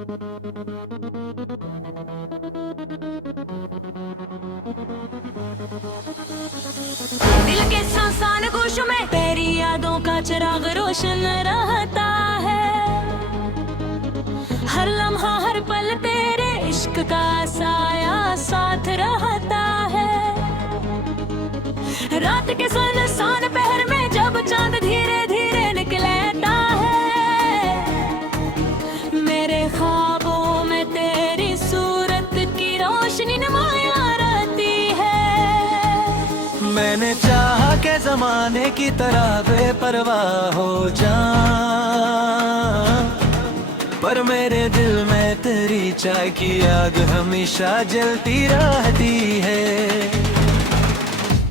दिल के सांसान गोश में तेरी यादों का चिराग रोशन रहता है। हर लम्हा हर पल तेरे इश्क का साया साथ रहता है। रात के सुनसान पहर में जब चांद धीरे धीरे निकलता है, मेरे ख्वाबों में तेरी सूरत की रोशनी नुमाया रहती है। मैंने चाहा के जमाने की तरह बेपरवाह हो जाऊं, पर मेरे दिल में तेरी चाय की आग हमेशा जलती रहती है।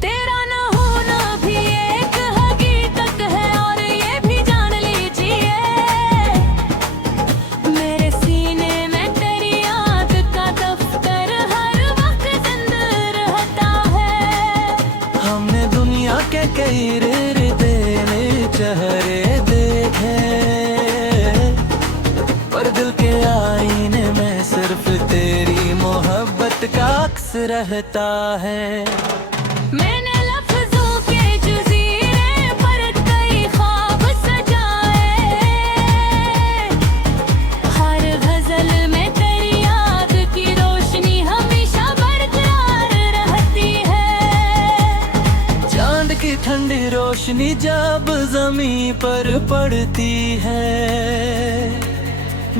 तेरा न होना भी एक हकीकत है और ये भी जान लीजिए, मेरे सीने में तेरी याद का दफ्तर हर वक्त जिंदा रहता है। हमने दुनिया के कई तेरे चेहरे देखे, पर दिल के आईने में सिर्फ तेरी मोहब्बत का अक्स रहता है। मैंने लफ्जों के जज़ीरे पर कई ख्वाब सजाए, हर गजल में तेरी याद की रोशनी हमेशा बरकरार रहती है। चांद की ठंडी रोशनी जब ज़मीं पर पड़ती है,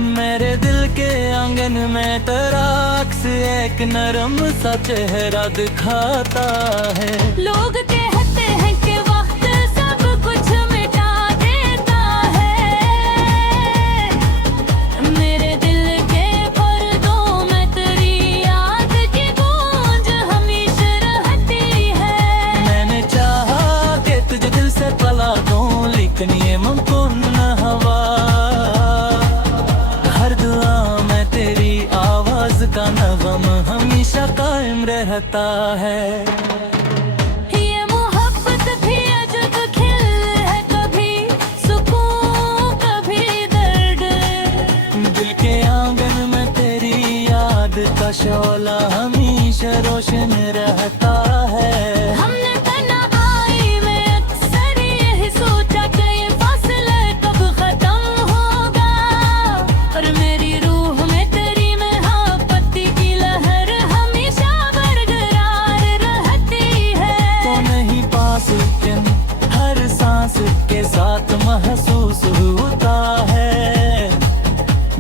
मेरे दिल के आंगन में तेरा अक्स एक नरम सा चेहरा दिखाता है। लोग कहते हैं कि वक्त सब कुछ मिटा देता है, मेरे दिल के पर्दों में तेरी याद की गूंज हमेशा रहती है। मैंने चाहा कि तुझे दिल से तला दूं, लेकिन ये मुमकिन न हुआ। हर दुआ में तेरी आवाज का नगम हमेशा कायम रहता है। ये मोहब्बत भी अजब खेल है, कभी सुकून कभी दर्द। दिल के आंगन में तेरी याद का शोला हमेशा रोशन रहता है। हमने तन्हाई में अक्सर यही सोचा कि ये फासला कब खत्म होगा, और मेरी रूह में तेरी मोहब्बत की लहर हमेशा बरकरार रहती है। तो नहीं पास लेकिन हर सांस के साथ महसूस होता है,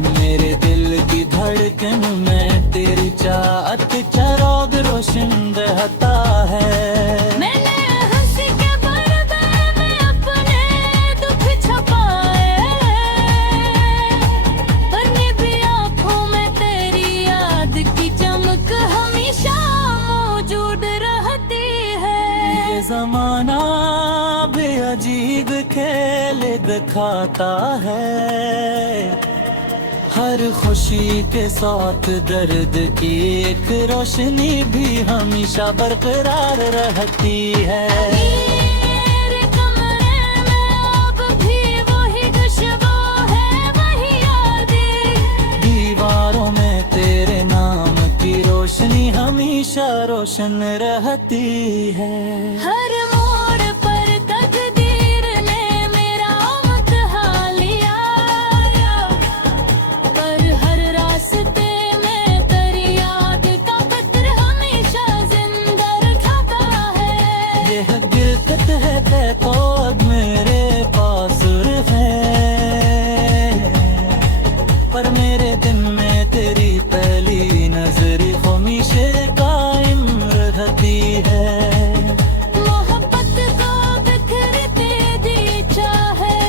मेरे दिल की धड़कन में तेरी चाहत चराग रोशन रहता है। मैंने हंसी के पर्दे में अपने दुख छुपाए, पर निभी आँखों में तेरी याद की चमक हमेशा मौजूद रहती है। ये जमाना भी अजीब खेल दिखाता है, हर खुशी के साथ दर्द की एक रोशनी भी हमेशा बरकरार रहती है। मेरे कमरे में अब भी वही खुशबू है, वही यादें। दीवारों में तेरे नाम की रोशनी हमेशा रोशन रहती है। हर मोड़ पर तकदीर ने मेरा इम्तिहान लिया, पर हर रास्ते में तेरी याद का पत्र हमेशा जिंदा रखता है। ये हकीकत है कि तो अब मेरे पास है, पर मेरे दिन में तेरी पहली नजर हमेशा कायम रहती है। मोहब्बत को बिखरते दी चाहे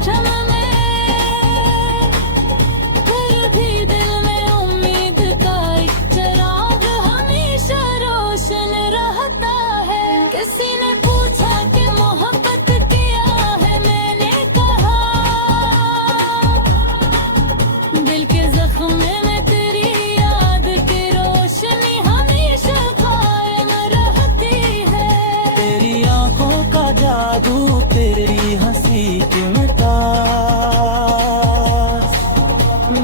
क्षमा में, फिर भी दिल में उम्मीद का एक चिराग हमेशा रोशन रहता है। किसी ने पूछा कि मोहब्बत क्या है, मैंने कहा दिल के जख्म में तेरी याद की रोशनी हमेशा कायम रहती है। तेरी आंखों का जादू, तेरी हंसी की मिठास,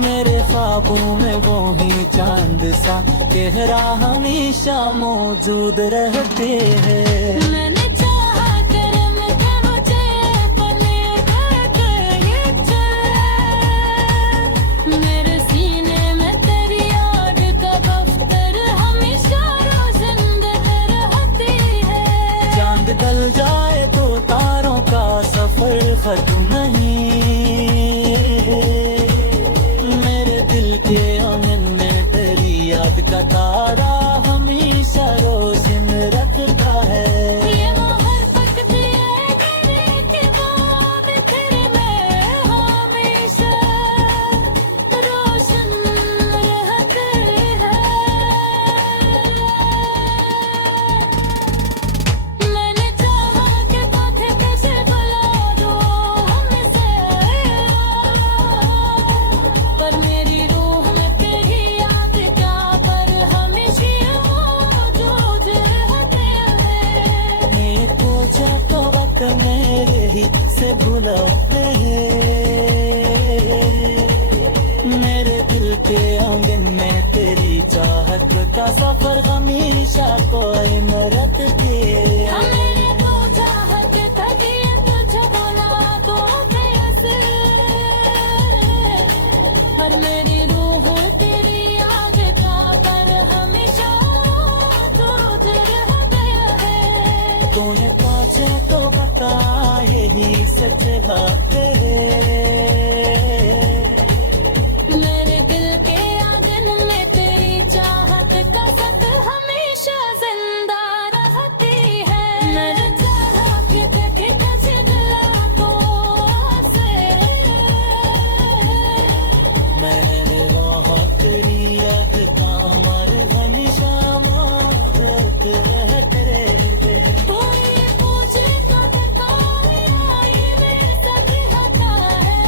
मेरे ख्वाबों में वो ही चांद सा चेहरा हमेशा मौजूद रहते हैं। मैंने चाहा करम के मुझे पले ढके ये चले, मेरे सीने में तेरी याद का दफ्तर हमेशा रोशन रहती है। चांद ढल जाए तो तारों का सफर खत्म नहीं, मेरे दिल के आंगन में तेरी याद का तारा हमेशा रोशन रखता है। ये मोहर पकती है तेरी दीवार तेरे में हमेशा रोशन रहते हैं। मैंने चाहा कि बातें कैसे बुला दूँ हमसे, पर मेरी रूह में तेरी याद का पर हमेशा मौजूद रहते हैं। मैं पूछा तो वक्त मेरे ही से बुलाते हैं, मेरे दिल के आंगन में तेरी चाहत का सफर हमेशा कोई रखती है। मेरे को चाहत थकी तुझे बुला दो कैसे, पर मेरी रूह तेरी याद का पर हमेशा मौजूद रहते हैं। तूने पूछा तो बता यही सच बात है, मेरे दिल के आंगन में तेरी चाहत का सत हमेशा जिंदा रहती है। मैंने चाहा कि देखे कैसे दिला तो से, मैंने राह तेरी याद का मर हमेशा मारत रहते हैं। तू ये पूछे तो टकाई आई मेरे साथ रहता है।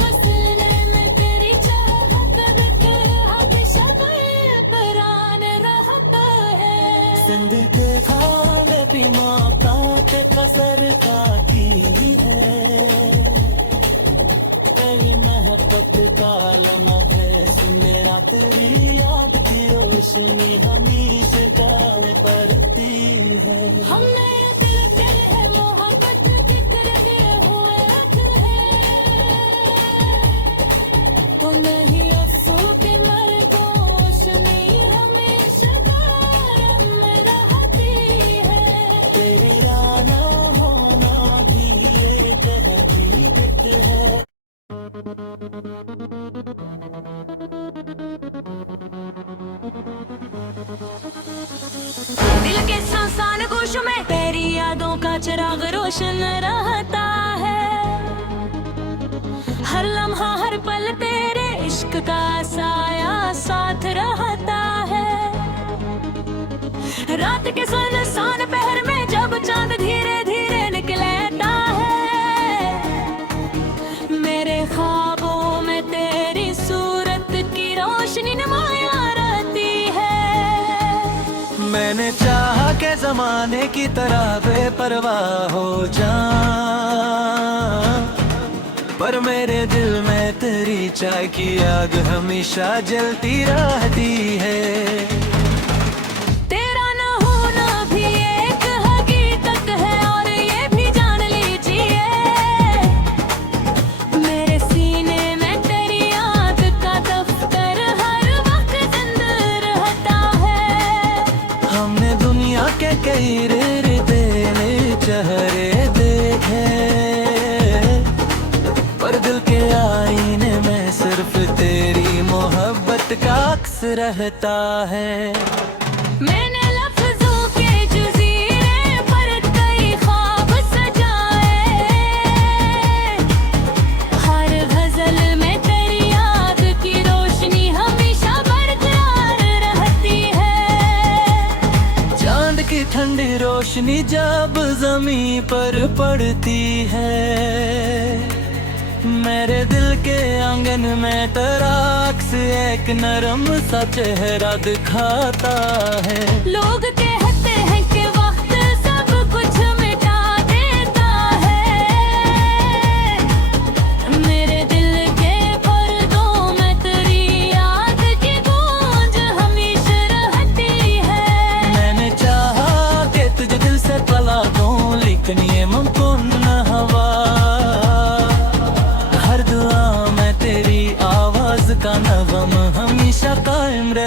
गुस्से में तेरी चाहत देखे हमेशा बेकरार रहता है। सिंध के खावे भी माता के कसर काटी है, तेरी महबत का लम्हा है मेरा तेरी याद की रोशनी हमेशा गाँव पड़ती है। हमने ये दिल दिल है मोहब्बत फिक्र के हुए रख है, तो नहीं अफसू के मर रोशनी हमेशा कायम रहती है। तेरी राना होना भी एक हकीकत है। दिल के सुनसान गोश में तेरी यादों का चिराग रोशन रहता है। हर लम्हा हर पल तेरे इश्क का साया साथ रहता है। रात के सुनसान पहर में जब चांद धीरे धीरे निकलता है, मेरे ख्वाबों में तेरी सूरत की रोशनी नुमाया रहती है। मैंने चाहा के जमाने की तरह बेपरवाह हो जाऊं, पर मेरे दिल में तेरी चाय की आग हमेशा जलती रहती है। तेरा न होना भी एक हकीकत है और ये भी जान लीजिए, मेरे सीने में तेरी याद का दफ्तर हर वक्त जिंदा रहता है। हमने दुनिया के कई देने चेहरे देखे, पर दिल के आईने में सिर्फ तेरी मोहब्बत का अक्स रहता है। मैंने लफ्जों के जज़ीरे पर कई ख्वाब सजाए, हर गजल में तेरी याद की रोशनी हमेशा बरकरार रहती है। चांद की ठंडी रोशनी जब जमीन पर पड़ती है, मेरे दिल के आंगन में तेरा अक्स एक नरम सा चेहरा दिखाता है। लोग कहते हैं कि वक्त सब कुछ मिटा देता है, मेरे दिल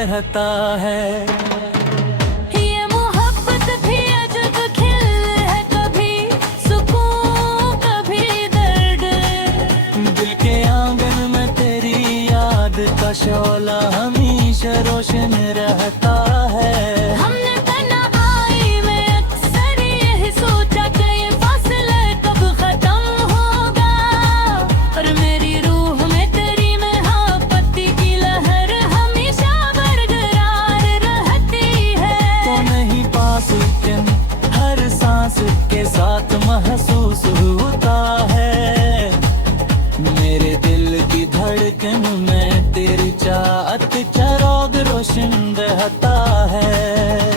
रहता है। ये मोहब्बत भी अजब खेल है, कभी सुकून कभी दर्द। दिल के आंगन में तेरी याद का शोला हमेशा रोशन रहता है। हमने तन्हाई में अक्सर यही सोचा कि ये फासला कब खत्म होगा, पर मेरी रूह में तेरी मोहब्बत की लहर हमेशा बरकरार रहती है। तो नहीं पास लेकिन हर सांस के साथ महसूस होता है। मेरे दिल की धड़कन में तेरी चाहत चराग रोशन रहता है।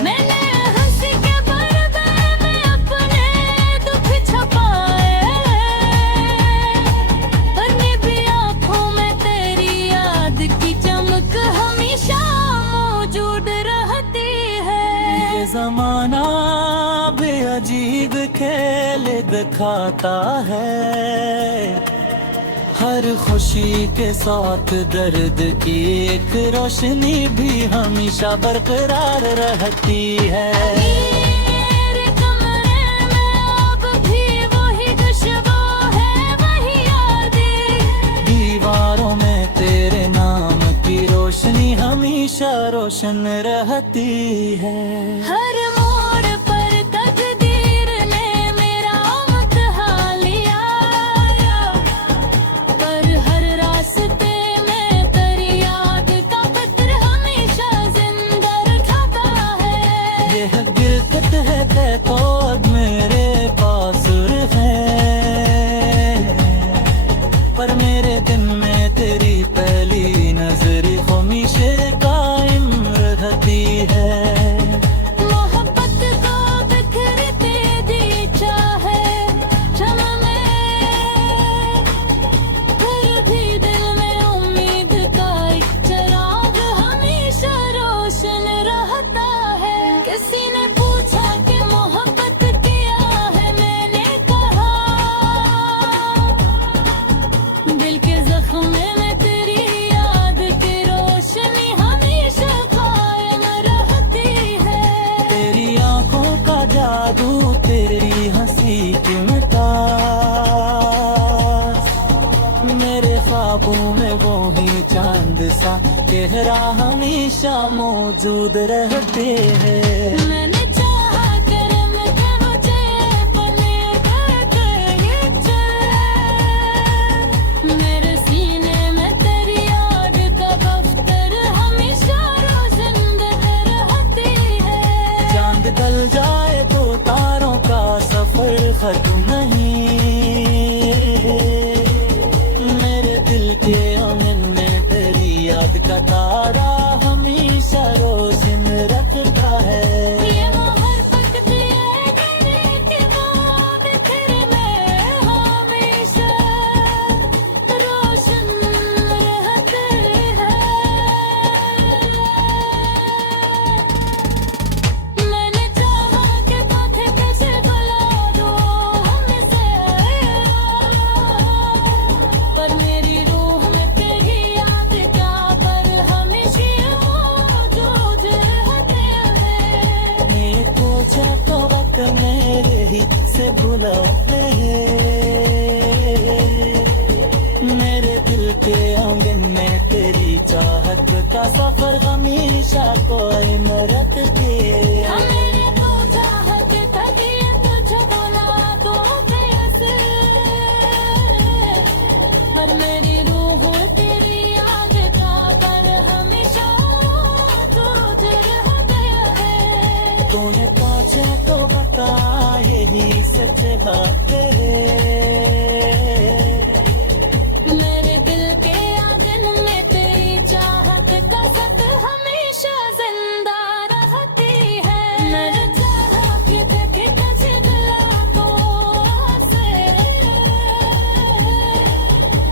मैंने हंसी के पर्दे में अपने दुख छुपाए, पर निभी आँखों में तेरी याद की चमक हमेशा मौजूद रहती है। ये जमाना भी अजीब खेल दिखाता है। हर खुशी के साथ दर्द की एक रोशनी भी हमेशा बरकरार रहती है। मेरे कमरे में अब भी वही खुशबू है, वही यादें। दीवारों में तेरे नाम की रोशनी हमेशा रोशन रहती है। हर मोड़ पर तकदीर ने मेरा इम्तिहान लिया, पर हर रास्ते में तेरी याद का पत्र हमेशा जिंदा रखता है। ये हकीकत है कि तो अब मेरे पास है, पर मेरे दिल में तेरी पहली नजर हमेशा कायम रहती है। मोहब्बत को बिखरते दी चाहे क्षमा में, फिर भी दिल में उम्मीद का एक चिराग हमेशा रोशन रहता है। किसी ने पूछा कि मोहब्बत क्या है, मैंने कहा दिल के जख्म में तेरी याद की रोशनी हमेशा कायम रहती है। तेरी आंखों का जादू, तेरी हंसी की मिठास, मेरे ख्वाबों में वो ही चांद सा चेहरा हमेशा मौजूद रहते हैं। मैंने चाहा करम थे मुझे पले भर ये चैन, मेरे सीने में तेरी याद का दफ्तर हमेशा रोशन रहती है। चांद ढल जाए तो तारों का सफर खत्म नहीं। मेरे दिल के आंगन में तेरी याद का तारा हमेशा रोशन रखता है। ये मोहर पकती है गले की बात, बिखर में हमेशा रोशन रहते हैं। मैंने चाहा कि बातें कैसे भुला दो हमसे, पर मेरी रूह में तेरी याद का पर हमेशा मौजूद रहते हैं। मैं पूछा तो वक्त मेरे ही से भुलाते हैं। मेरे दिल के आंगन में तेरी चाहत का सफर हमेशा कायम रखते हैं। मैंने तो चाहत कभी तुझे बुला दो कैसे, पर मेरी रूह तेरी याद का पर हमेशा मौजूद रहते हैं। तूने पूछा तो बता यही सच बात है। मेरे दिल के आंगन में तेरी चाहत का सत हमेशा जिंदा रहती है। मैंने चाहा कि देखे तुझे दिला को से,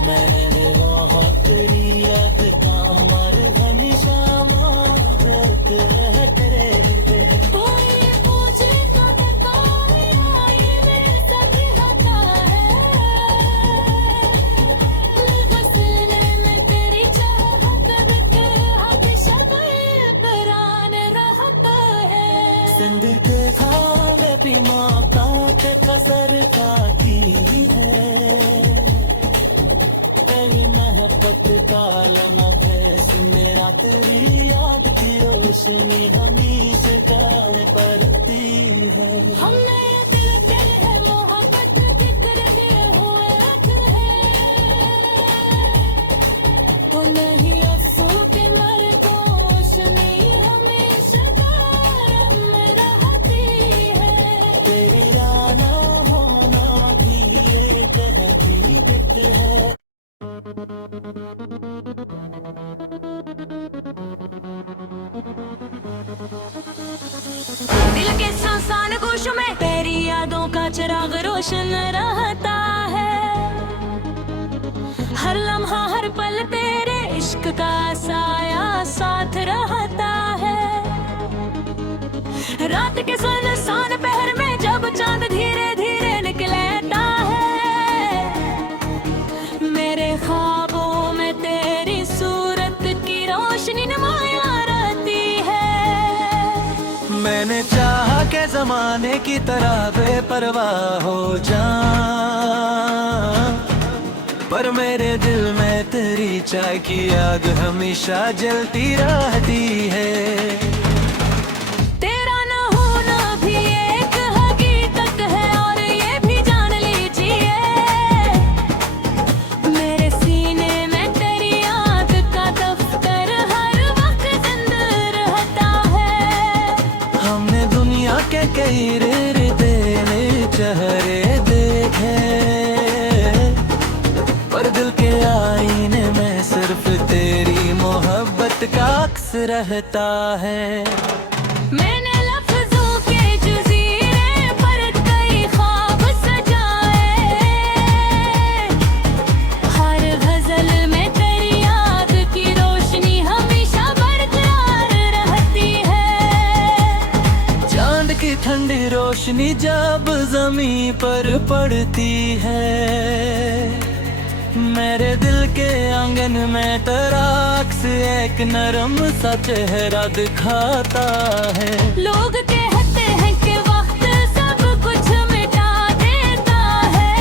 मैंने बहुत तेरी याद का मर हमेशा मारत रहते हैं। कोई पूछे तो कोई आए मेरे साथ मोहब्बत का लम्हा मेरा तेरी याद की रोशनी हमेशा गाँव पड़ती है। हमने दिल दिल है मोहब्बत बिखरते हुए रख है तो नहीं अफसोस के मर रोशनी हमेशा गाँव में रहती है। तेरी राना होना भी एक हकीकत है। दिल के सुनसान गोशों में तेरी यादों का चिराग रोशन रहता है। हर लम्हा हर पल तेरे इश्क का साया साथ रहता है। रात के सुनसान पहर में जब चांद धीरे धीरे निकलता है मेरे ख्वाबों में तेरी सूरत की रोशनी नुमाया रहती है। मैंने चाहा के जमाने की तरह बेपरवाह हो जाऊं, पर मेरे दिल में तेरी चाय की आग हमेशा जलती रहती है। तेरा न होना भी एक हकीकत है और ये भी जान लीजिए मेरे सीने में तेरी याद का दफ्तर हर वक्त जिंदा रहता है। हमने दुनिया के कई देने चेहरे देखे, पर दिल के आईने में सिर्फ तेरी मोहब्बत का अक्स रहता है। मैंने लफ्जों के जज़ीरे पर कई ख्वाब सजाए, हर गजल में तेरी याद की रोशनी हमेशा बरकरार रहती है। चांद की ठंडी रोशनी जब जमीन पर पड़ती है मेरे दिल के आंगन में तेरा अक्स एक नरम सा चेहरा दिखाता है। लोग कहते हैं कि वक्त सब कुछ मिटा देता है,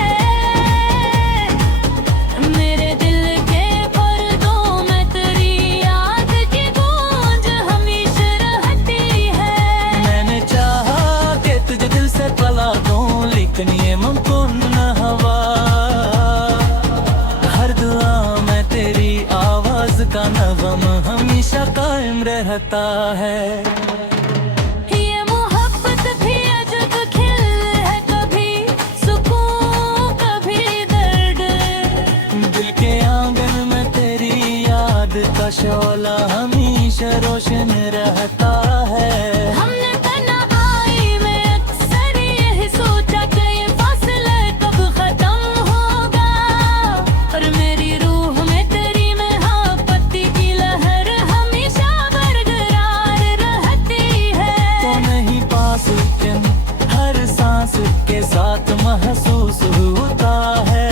मेरे दिल के पर्दों में तेरी याद की गूंज हमेशा रहती है। मैंने चाहा कि तुझे दिल से तला दूं, लेकिन ये मुमकिन न हुआ। हर दुआ में तेरी आवाज का नगम हमेशा कायम रहता है। ये मोहब्बत भी अजब खेल है, कभी सुकून कभी दर्द। दिल के आंगन में तेरी याद का शोला हमेशा रोशन रहता है। हमने तन्हाई में अक्सर यही सोचा कि ये फासला कब खत्म होगा, और मेरी रूह में तेरी मोहब्बत की लहर हमेशा बरकरार रहती है। तो नहीं पास लेकिन हर सांस के साथ महसूस होता है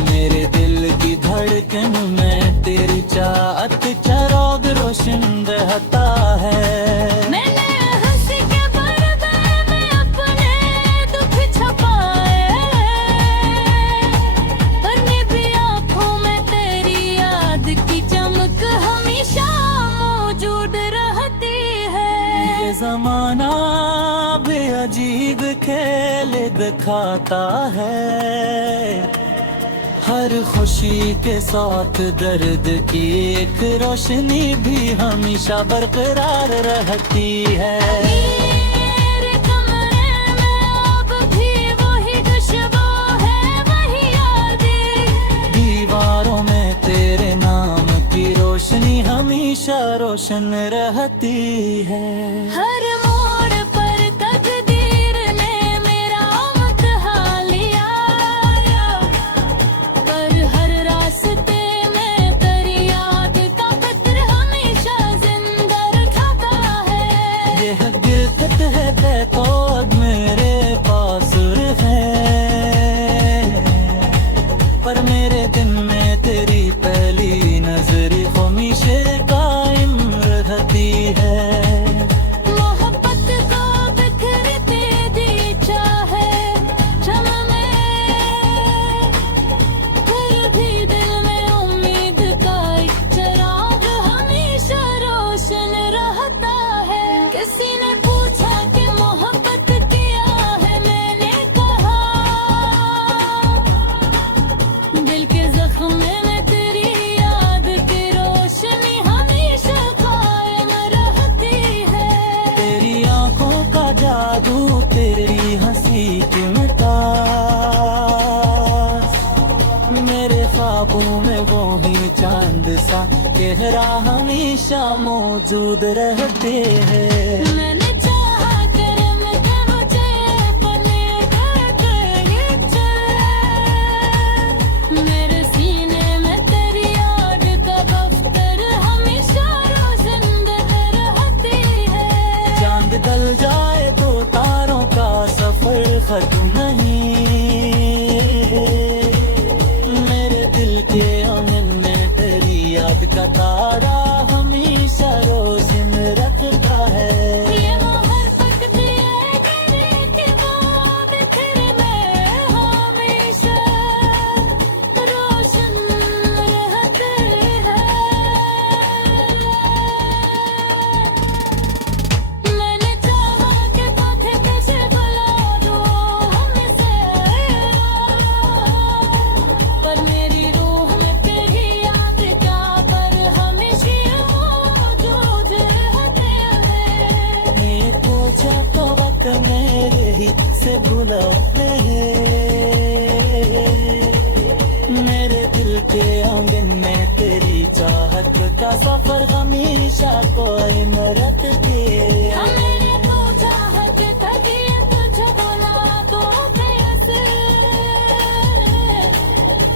मेरे दिल की धड़कन में तेरी चाहत चराग रोशन रहता है। मैंने हंसी के पर्दे में अपने दुख छुपाए, पर निभी आँखों में तेरी याद की चमक हमेशा मौजूद रहती है। ये जमाना भी अजीब खेल दिखाता है, हर खुशी के साथ दर्द की एक रोशनी भी हमेशा बरकरार रहती है। मेरे कमरे में अब भी वही खुशबू है, वही यादें। दीवारों में तेरे नाम की रोशनी हमेशा रोशन रहती है। हर मोड़ पर तकदीर ने मेरा इम्तिहान लिया, पर हर रास्ते में तेरी याद का पत्र हमेशा जिंदा रखता है। ये हकीकत है कि तो अब मेरे पास है, पर मेरे दिन में तेरी पहली नजर हमेशा कायम रहती है। मोहब्बत को बिखरते दी चाहे क्षण में, फिर भी दिल ख्वाबों में वो ही चांद सा चेहरा हमेशा मौजूद रहते हैं। मैंने चाहा करम के मुझे पले करके चल, मेरे सीने में तेरी याद का दफ्तर हमेशा रोशन रहती है। चांद ढल जाए तो तारों का सफर खत्म नहीं, मेरे दिल के आंगन में तेरी याद का तारा हमेशा रोशन रखता है। ये मोहर तकती है गले के बाद फिर मैं हमेशा रोशन रहते हैं। मैंने चाहा कि पथ कैसे बुला दो हमसे, पर मेरी रूह में तेरी याद का पर हमेशा मौजूद रहते हैं। मैं पूछा तो वक्त मेरे ही से बुलाते हैं, मेरे दिल के आंगन में तेरी चाहत का सफर हमेशा कायम रखते हैं। मैंने तो चाहत कभी तुझे बुला दो कैसे,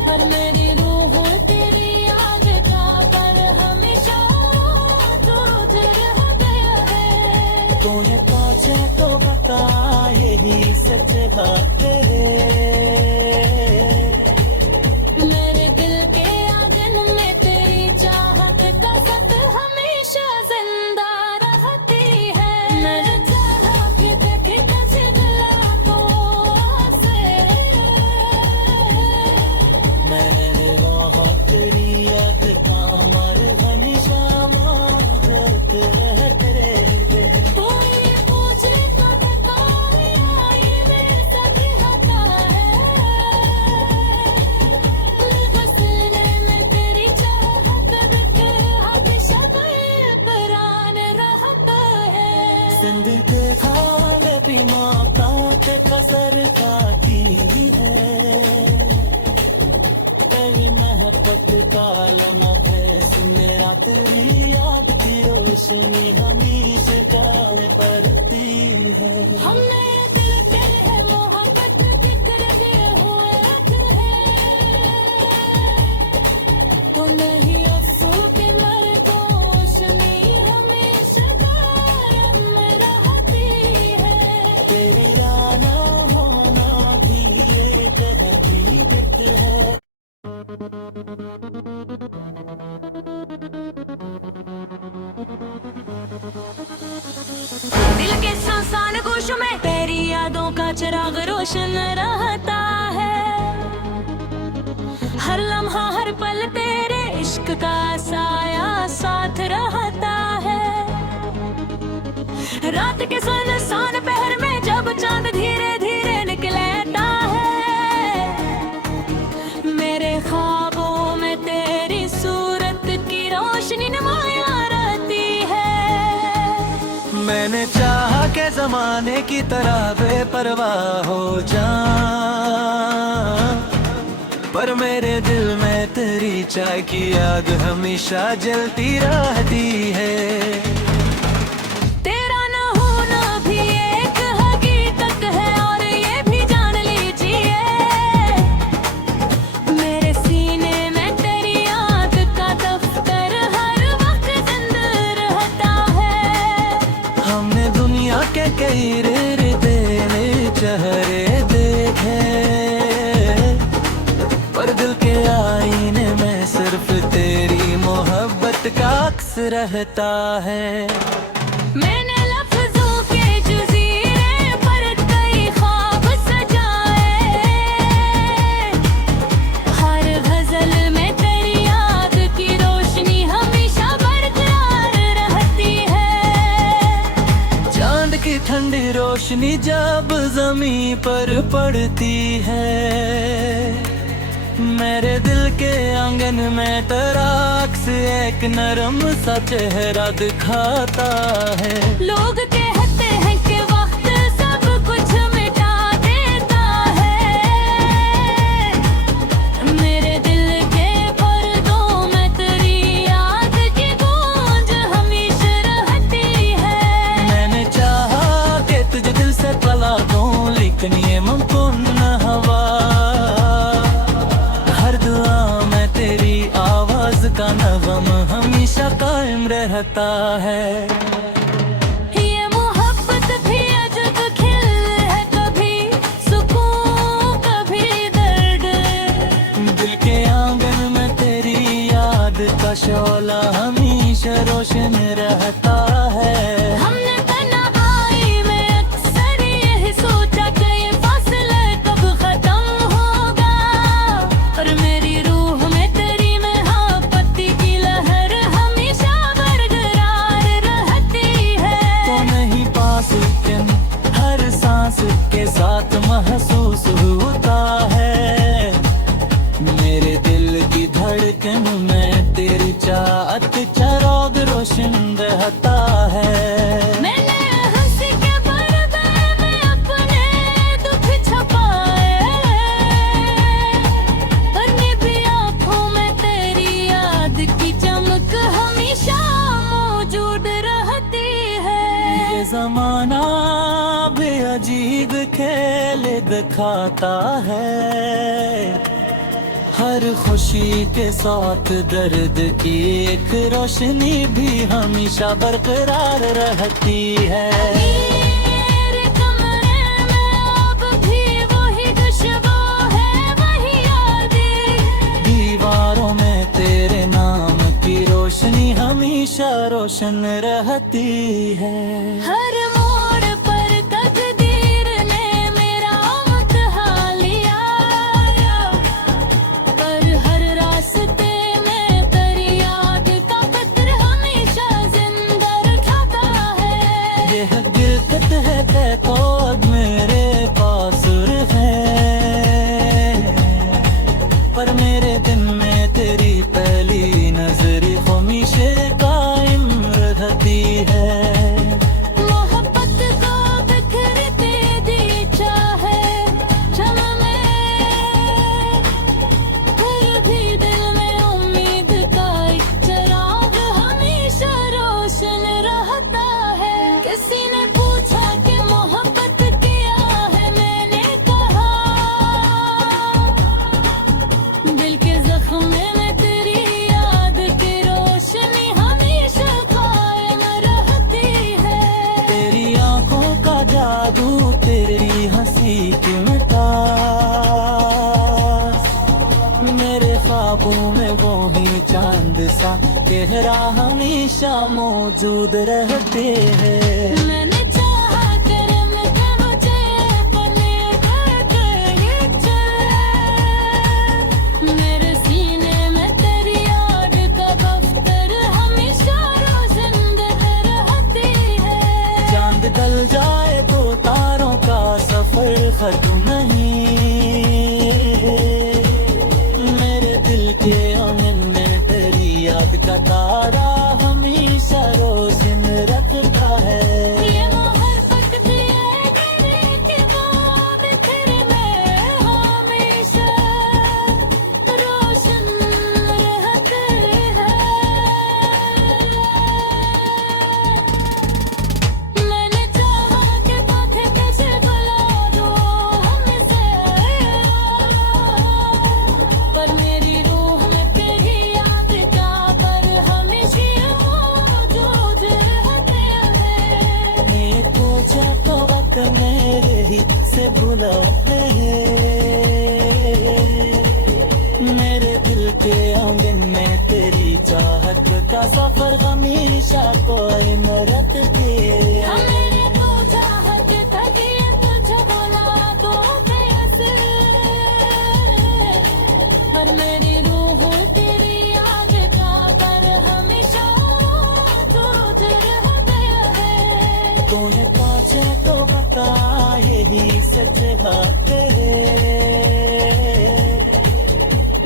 पर मेरी रूह तेरी याद का पर हमेशा मौजूद रहते हैं। तूने पूछा तो बता यही सच बात है, मेरे दिल के आंगन में तेरी चाहत का सत हमेशा जिंदा रहती है। मैंने चाहा कि देखे कैसे दिला तो से, मैंने वहाँ तेरी याद का मर हमेशा मारत रहते रहेंगे। तू ये पूछे तो बताया ये मेरे साथ होता है। बसने में तेरी चाहत रखे हमेशा बेकरार रहता है। संग देखा वे भी माता के कसर खाती है, तेरी महबत का लम्हा सुन रात तेरी याद की रोशनी हमेशा गाँव पड़ती है। हमने ये दिल दिल है मोहब्बत फिक्र के हुए तो नहीं अफसू के मर रोशनी हमेशा कायम रहती है। तेरी राना होना भी एक हकीकत है। दिल के सुनसान गोशों में तेरी यादों का चिराग रोशन रहता है। हर लम्हा हर पल तेरे इश्क का साया साथ रहता है। रात के सुनसान पहर में जब चांद धीरे धीरे निकलता है, मेरे ख्वाबों में तेरी सूरत की रोशनी नुमाया रहती है। मैंने चाहा के जमाने की तरह बेपरवाह हो जाऊं, पर मेरे दिल में तेरी चाय की आग हमेशा जलती रहती है। तेरा न होना भी एक हकीकत है और ये भी जान लीजिए, मेरे सीने में तेरी याद का दफ्तर हर वक्त जिंदा रहता है। हमने दुनिया के कई देने चेहरे देखे, पर दिल के आईने में सिर्फ तेरी मोहब्बत का अक्स रहता है। मैंने लफ्जों के जज़ीरे पर कई ख्वाब सजाए, हर गजल में तेरी याद की रोशनी हमेशा बरकरार रहती है। चांद की ठंडी रोशनी जब जमीन पर पड़ती है, मेरे दिल के आंगन में तेरा अक्स एक नरम सा चेहरा दिखाता है। लोग कहते हैं कि वक्त सब कुछ मिटा देता है, मेरे दिल के रहता है। ये मोहब्बत भी अजब खिल है, कभी सुकून कभी दर्द। दिल के आंगन में तेरी याद का शोला हमेशा रोशन रहता है। हमने तन्हाई में अक्सर यही सोचा कि ये फासला कब खत्म होगा, और मेरी रूह में तेरी मोहब्बत की लहर हमेशा बरकरार रहती है। तो नहीं पास लेकिन हर सांस के साथ महसूस होता है। मेरे दिल की धड़कन में तेरी चाहत चराग रोशन रहता है। मैंने हंसी के पर्दे में अपने दुख छुपाए, और निभी आँखों में तेरी याद की चमक हमेशा मौजूद रहती है। ये जमाना भी अजीब खेल दिखाता है। हर खुशी के साथ दर्द की एक रोशनी भी हमेशा बरकरार रहती है। मेरे कमरे में अब भी वही खुशबू है, वही यादें। दीवारों में तेरे नाम की रोशनी हमेशा रोशन रहती है। हर मोड़ पर तकदीर ने मेरा इम्तिहान लिया, पर हर रास्ते में तेरी याद का पत्र हमेशा जिंदा रखता है। ये हकीकत है कि तो अब मेरे पास है, पर मेरे दिन में तेरी पहली नजर हमेशा कायम रहती है। मोहब्बत को बिखरते दी चाहे क्षमा में, फिर भी दिल में उम्मीद का एक चिराग हमेशा रोशन रहता है। किसी ने पूछा कि मोहब्बत क्या है, मैंने कहा दिल के जख्म में तेरी याद की रोशनी हमेशा कायम रहती है। तेरी आंखों का जादू, तेरी हंसी की मिठास, मेरे ख्वाबों में वो ही चांद सा चेहरा हमेशा मौजूद रहते हैं। मैंने चाहा करम के मुझे अपने घर तेरे चले, मेरे सीने में तेरी याद का दफ्तर हमेशा रोशन रहती है। चांद ढल जाए तो तारों का सफर खत्म नहीं। मेरे दिल के आंगन में तेरी याद का तारा हमेशा रोशन रखता है। ये मोहब्बत भी है कि वो बिखर में हमेशा रोशन रहते हैं। मैंने चाहा कि पथ कैसे बुला दूँ हमसे, पर मेरी रूह में तेरी याद का पर हमेशा मौजूद रहते हैं। मैं पूछा तो वक्त मेरे ही से बुलाते हैं। मेरे दिल के आंगन में तेरी चाहत का सफर हमेशा कायम रखते हैं। मैंने पूछा हद तक ये तुझे बुला दूँ कैसे, पर मेरी रूह तेरी याद का पर हमेशा मौजूद रहते हैं। तूने पूछा तो बता यही सच बात है।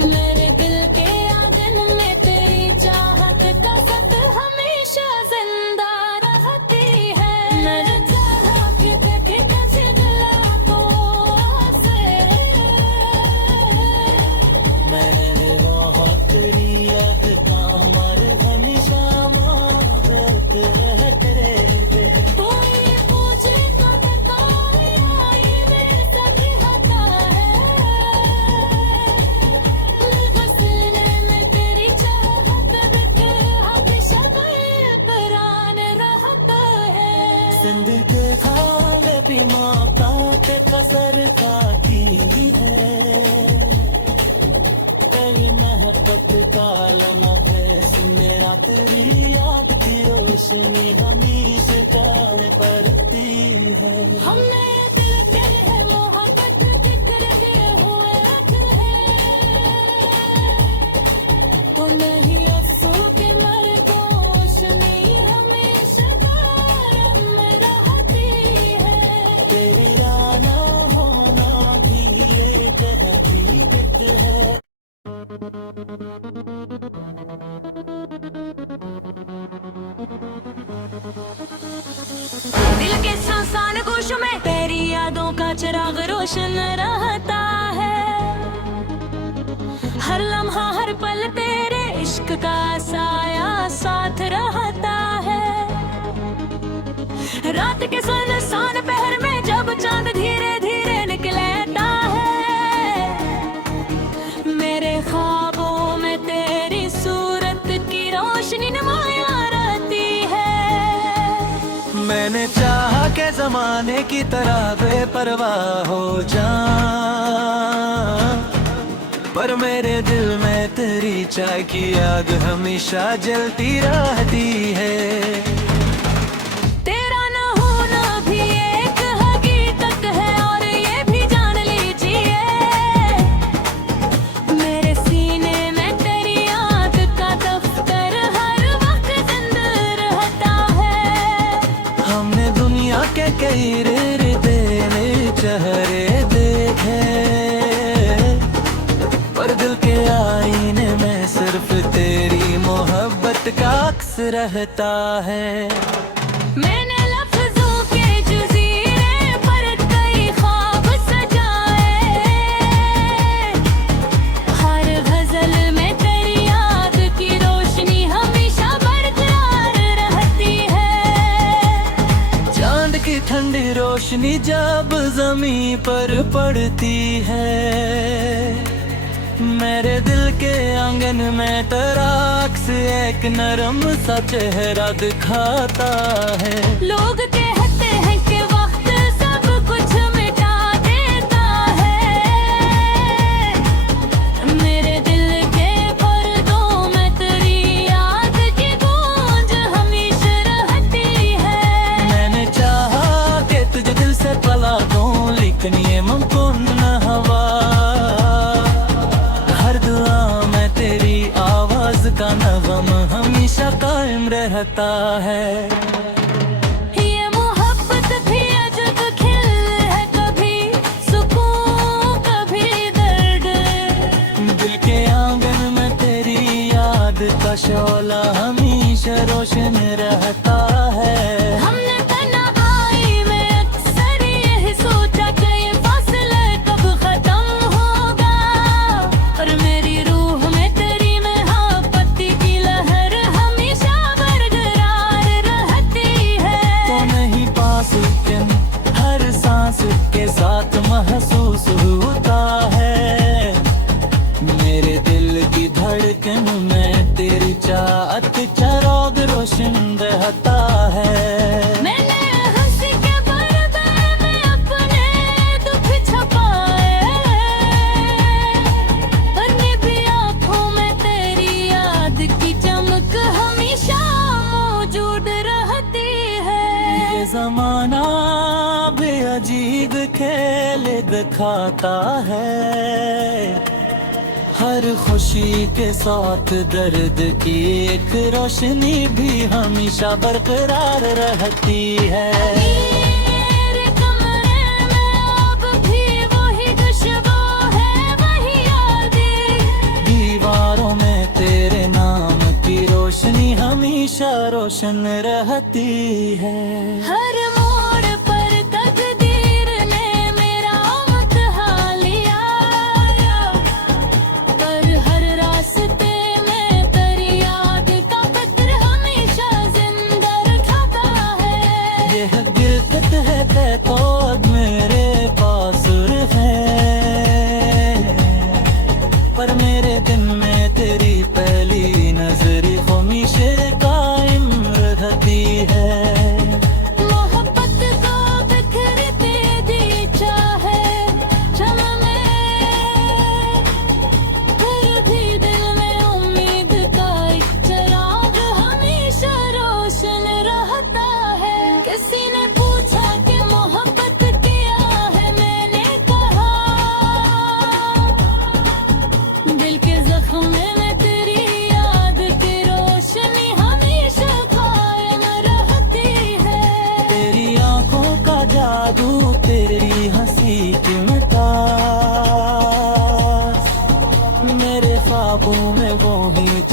मेरे दिल के आंगन में तेरी चाहत का सत हमेशा जिंदा रहती है। मैंने चाहा कि देखे कैसे दिला तो से, मैंने बहुत तेरी याद का मर हमेशा मारत रहते। तू ये पूछे तो बताए आई मैं सभी रात का लम्हा है, मेरा तेरी याद की रोशनी हमेशा गाने पड़ती है। हमने दिल के है मोहब्बत जिक्र के हुए रख है, तो नहीं आंसू के मर रोशनी हमेशा कायम में रहती है। तेरी राना होना धीरे कहती बित है। दिल के सुनसान गोश में तेरी यादों का चिराग रोशन रहता है। हर लम्हा हर पल तेरे इश्क का साया साथ रहता है। रात के सुनसान पहर में जब चांद धीरे धीरे निकलता है, मेरे ख्वाबों में तेरी सूरत की रोशनी नुमाया रहती है। मैंने चाहा के जमाने की तरह बेपरवाह हो जाऊं, पर मेरे दिल में तेरी चाय की आग हमेशा जलती रहती है। तेरा न होना भी एक हकीकत है और ये भी जान लीजिए, मेरे सीने में तेरी याद का दफ्तर हर वक्त जिंदा रहता है। हमने दुनिया के कई तेरे चेहरे देखे, पर दिल के आईने में सिर्फ तेरी मोहब्बत का अक्स रहता है। मैंने लफ्जों के जज़ीरे पर कई ख्वाब सजाए, हर गजल में तेरी याद की रोशनी हमेशा बरकरार रहती है। चांद की ठंडी रोशनी जब जमीन पर पड़ती है, मेरे दिल के आंगन में तेरा अक्स एक नरम सा चेहरा दिखाता है। लोग कहते हैं कि वक्त सब कुछ मिटा देता है, मेरे दिल के पर्दों में तेरी याद की गूंज हमेशा रहती है। मैंने चाहा कि तुझे दिल से तला दूं, लेकिन ये मुमकिन न हुआ। हर दुआ में तेरी आवाज का नगम हमेशा कायम रहता है। ये मोहब्बत भी अजब खेल है, कभी सुकून कभी दर्द। दिल के आंगन में तेरी याद का शोला हमेशा रोशन रहता है। हमने तन्हाई में अक्सर यही सोचा कि ये फासला कब खत्म होगा, पर मेरी रूह में तेरी मोहब्बत की लहर हमेशा बरकरार रहती है। तो नहीं पास लेकिन हर सांस के साथ महसूस होता है, मेरे दिल की धड़कन में तेरी चाहत चराग रोशन रहता है। मैंने हंसी के पर्दे में अपने दुख छुपाए, पर निभी आँखों में तेरी याद की चमक हमेशा मौजूद रहती है। ये जमाना भी अजीब खेल दिखाता है, हर खुशी के साथ दर्द की एक रोशनी भी हमेशा बरकरार रहती है। मेरे कमरे में अब भी वही खुशबू है, वही यादें। दीवारों में तेरे नाम की रोशनी हमेशा रोशन रहती है। हर मोड़ पर तकदीर ने मेरा इम्तिहान लिया, पर हर रास्ते में तेरी याद का पत्र हमेशा जिंदा रखता है। यह गिरफ्त है तो अब मेरे पास है, पर मेरे दिन में तेरी पहली नजर हमेशा कायम रहती है।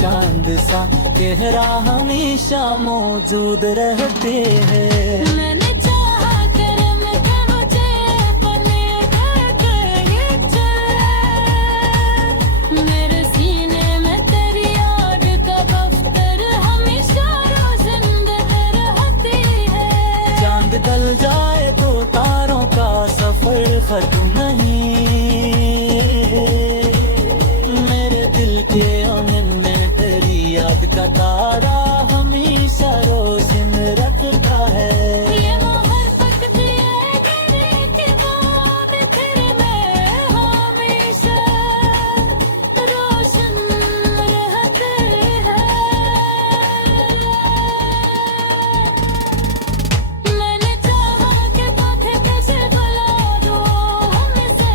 चांद सा चेहरा हमेशा मौजूद रहते हैं। मैंने चाहा करम के मुझे पले ढक ये चल, मेरे सीने में तेरी याद का दफ्तर हमेशा रोशन रहती है। चांद ढल जाए तो तारों का सफर खत्म नहीं, मेरे दिल के आंगन में तेरी याद का तारा हमेशा रोशन रखता है। ये मोहर पकती है गिरी की बात फिर मैं हमेशा रोशन रहते हैं। मैंने चाहा कि बातें कैसे भुला दूँ हमसे,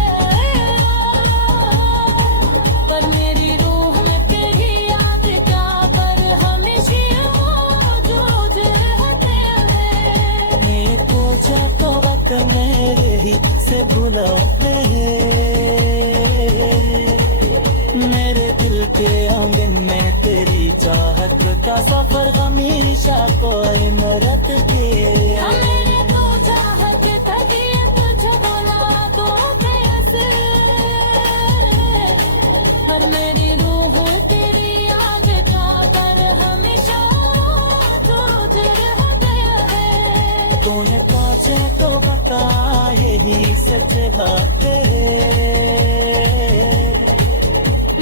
पर मेरी रूह में तेरी याद का पर हमेशा मौजूद रहते हैं। मैं पूछा तो वक्त मेरे ही से बुलाते हैं, मेरे दिल के आंगन में तेरी चाहत का सफर हमेशा कोई मरत के। मेरे तो चाहत थकी तुझे बोला तो कैसे, पर मेरी रूह तेरी याद का पर हमेशा मौजूद रहते हैं। तूने पूछे तो बता यही सच है तेरे,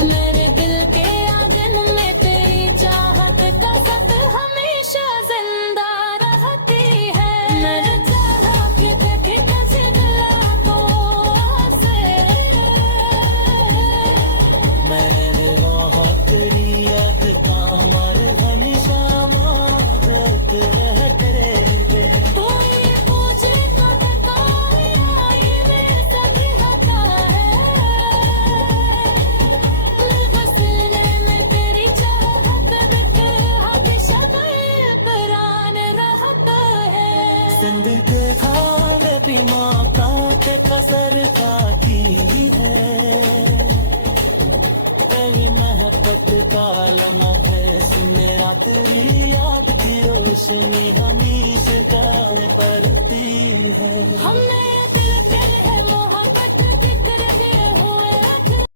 मेरे दिल के आंगन में तेरी चाहत का सत हमेशा जिंदा रहती है। मैंने चाहा कि देखे कैसे दिला तो से, मैंने वहाँ तेरी याद का मर हमेशा मारत रह तेरे। तू ये पूछे तो बताए आई में सच होता है। बसने में तेरी चाहत के हमेशा बेपरान रहता है। संग देखा वे भी मौका के कसर काटी है, तेरी महबत का लम्हा है सुने तेरी याद की रोशनी हमेशा गाँव पड़ती है। हमने